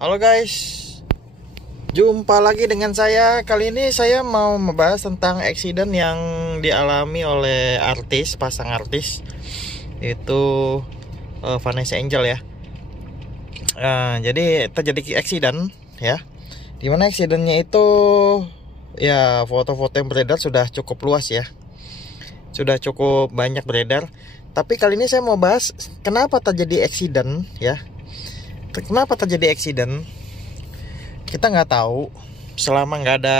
Halo guys, jumpa lagi dengan saya. Kali ini saya mau membahas tentang accident yang dialami oleh pasang artis, itu Vanessa Angel ya. Jadi terjadi accident ya, dimana accidentnya itu ya foto-foto yang beredar sudah cukup luas ya, sudah cukup banyak beredar. Tapi kali ini saya mau bahas kenapa terjadi accident ya. Kenapa terjadi accident? Kita nggak tahu. Selama nggak ada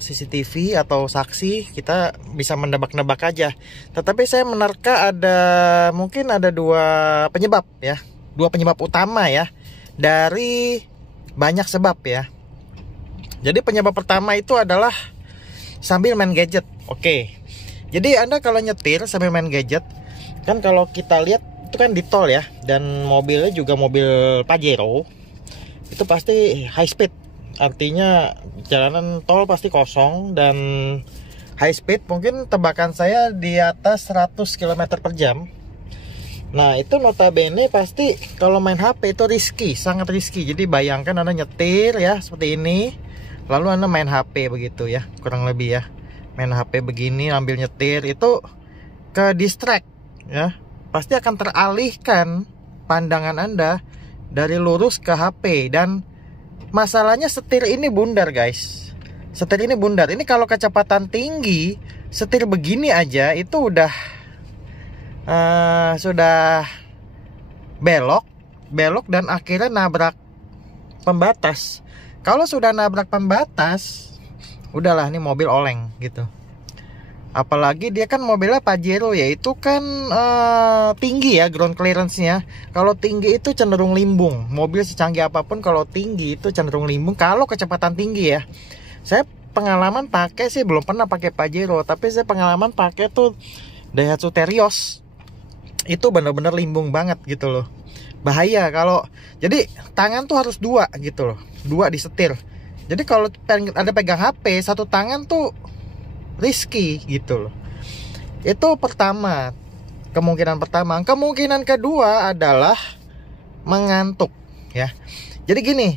CCTV atau saksi, kita bisa menebak-nebak aja. Tetapi saya menerka mungkin ada dua penyebab ya, dua penyebab utama ya, dari banyak sebab ya. Jadi penyebab pertama itu adalah sambil main gadget. Oke. Jadi Anda kalau nyetir sambil main gadget, kan kalau kita lihat itu kan di tol ya, dan mobilnya juga mobil Pajero, itu pasti high speed, artinya jalanan tol pasti kosong dan high speed, mungkin tebakan saya di atas 100 km per jam. Nah itu notabene pasti kalau main HP itu risky, sangat risky. Jadi bayangkan Anda nyetir ya seperti ini, lalu Anda main HP begitu ya, kurang lebih ya, main HP begini ambil nyetir, itu ke distract ya, pasti akan teralihkan pandangan Anda dari lurus ke HP. Dan masalahnya setir ini bundar guys, setir ini bundar. Ini kalau kecepatan tinggi, setir begini aja itu sudah belok dan akhirnya nabrak pembatas. Kalau sudah nabrak pembatas, udahlah nih mobil oleng gitu. Apalagi dia kan mobilnya Pajero ya, itu kan tinggi ya ground clearance-nya. Kalau tinggi itu cenderung limbung. Mobil secanggih apapun kalau tinggi itu cenderung limbung kalau kecepatan tinggi ya. Saya pengalaman pakai sih, belum pernah pakai Pajero, tapi saya pengalaman pakai tuh Daihatsu Terios. Itu bener-bener limbung banget gitu loh. Bahaya kalau, jadi tangan tuh harus dua gitu loh, dua di setir. Jadi kalau ada pegang HP, satu tangan tuh risky gitu loh. Itu pertama, kemungkinan pertama. Kemungkinan kedua adalah mengantuk ya. Jadi gini,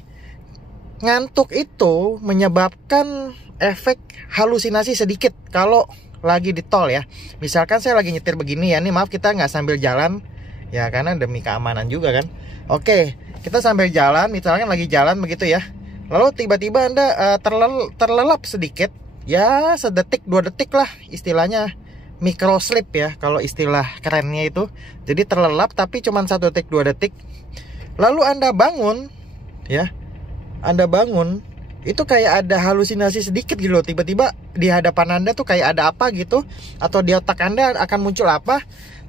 ngantuk itu menyebabkan efek halusinasi sedikit kalau lagi di tol ya. Misalkan saya lagi nyetir begini ya, nih maaf kita nggak sambil jalan ya, karena demi keamanan juga kan. Oke, kita sambil jalan, misalkan lagi jalan begitu ya, lalu tiba-tiba Anda terlelap sedikit ya, sedetik 2 detik lah, istilahnya micro sleep ya kalau istilah kerennya itu. Jadi terlelap tapi cuma 1 detik 2 detik, lalu Anda bangun ya, Anda bangun itu kayak ada halusinasi sedikit gitu loh. Tiba-tiba di hadapan Anda tuh kayak ada apa gitu, atau di otak Anda akan muncul apa.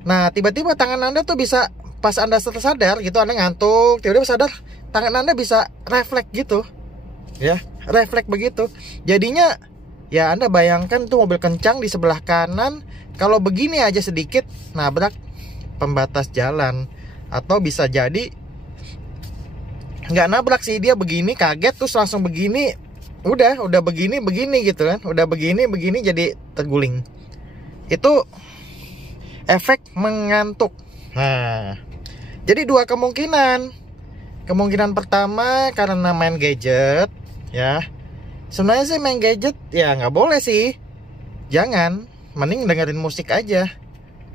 Nah tiba-tiba tangan Anda tuh bisa, pas Anda tersadar gitu, Anda ngantuk, tiba-tiba sadar, tangan Anda bisa refleks gitu ya, refleks begitu. Jadinya ya Anda bayangkan tuh mobil kencang di sebelah kanan, kalau begini aja sedikit nabrak pembatas jalan. Atau bisa jadi nggak nabrak sih, dia begini kaget terus langsung begini, udah begini gitu kan, udah begini jadi terguling. Itu efek mengantuk. Nah jadi dua kemungkinan. Kemungkinan pertama karena main gadget ya. Sebenarnya sih main gadget ya nggak boleh sih, jangan, mending dengerin musik aja.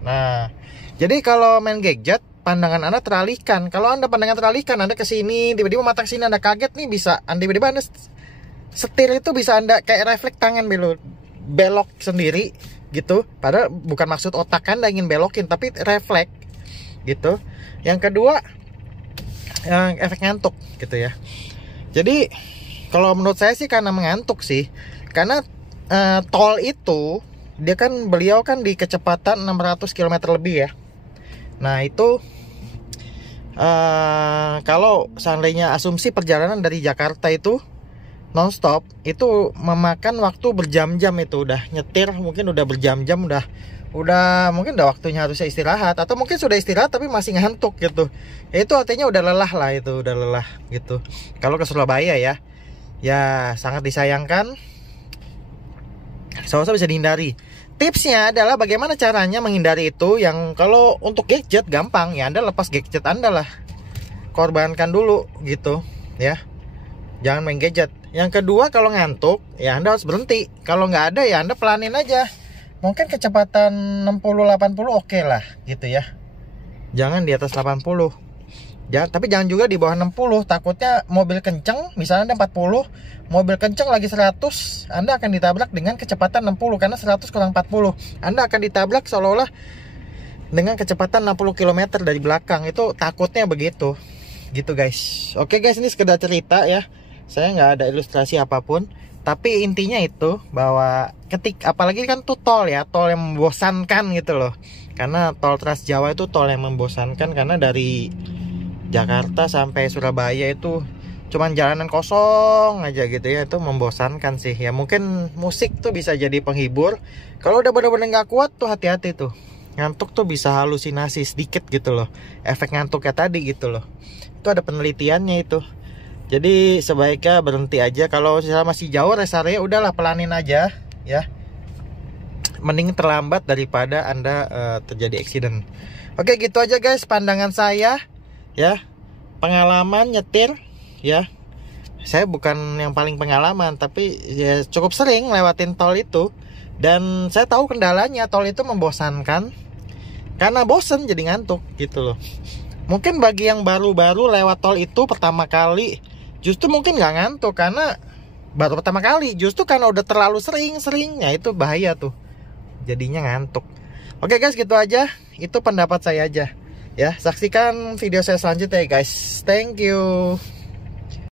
Nah jadi kalau main gadget, pandangan Anda teralihkan. Kalau Anda pandangan teralihkan, Anda kesini, tiba-tiba mata kesini, Anda kaget nih, bisa tiba-tiba Anda setir itu bisa Anda kayak refleks tangan belok sendiri gitu. Padahal bukan maksud otak Anda ingin belokin, tapi refleks gitu. Yang kedua, yang efek ngantuk gitu ya. Jadi kalau menurut saya sih karena mengantuk sih. Karena tol itu beliau kan di kecepatan 600 km lebih ya. Nah itu kalau seandainya asumsi perjalanan dari Jakarta itu nonstop, itu memakan waktu berjam-jam. Itu udah nyetir mungkin udah berjam-jam, udah mungkin udah waktunya harusnya istirahat, atau mungkin sudah istirahat tapi masih ngantuk gitu. Itu artinya udah lelah lah, itu udah lelah gitu. Kalau ke Surabaya ya sangat disayangkan, seharusnya bisa dihindari. Tipsnya adalah bagaimana caranya menghindari itu. Yang kalau untuk gadget gampang ya, Anda lepas gadget Anda lah, korbankan dulu gitu ya. Jangan main gadget. Yang kedua, kalau ngantuk ya Anda harus berhenti. Kalau nggak ada ya Anda pelanin aja. Mungkin kecepatan 60-80 oke lah gitu ya. Jangan di atas 80. Tapi jangan juga di bawah 60. Takutnya mobil kenceng, misalnya Anda 40, mobil kenceng lagi 100, Anda akan ditabrak dengan kecepatan 60 karena 100 kurang 40. Anda akan ditabrak seolah-olah dengan kecepatan 60 km dari belakang. Itu takutnya begitu. Gitu guys. Oke guys, ini sekedar cerita ya. Saya nggak ada ilustrasi apapun. Tapi intinya itu bahwa apalagi kan tuh tol ya, tol yang membosankan gitu loh. Karena tol Trans Jawa itu tol yang membosankan, karena dari Jakarta sampai Surabaya itu cuman jalanan kosong aja gitu ya. Itu membosankan sih ya. Mungkin musik tuh bisa jadi penghibur. Kalau udah bener-bener nggak kuat tuh hati-hati tuh. Ngantuk tuh bisa halusinasi sedikit gitu loh. Efek ngantuknya tadi gitu loh. Itu ada penelitiannya itu. Jadi sebaiknya berhenti aja. Kalau misalnya masih jauh rest area, udahlah pelanin aja ya. Mending terlambat daripada Anda terjadi accident. Oke, gitu aja guys pandangan saya ya. Pengalaman nyetir ya. Saya bukan yang paling pengalaman, tapi ya cukup sering lewatin tol itu. Dan saya tahu kendalanya, tol itu membosankan. Karena bosen jadi ngantuk gitu loh. Mungkin bagi yang baru-baru lewat tol itu pertama kali, justru mungkin nggak ngantuk karena baru pertama kali. Justru karena udah terlalu sering-seringnya itu bahaya tuh. Jadinya ngantuk. Oke guys, gitu aja. Itu pendapat saya aja. Ya, saksikan video saya selanjutnya ya guys. Thank you.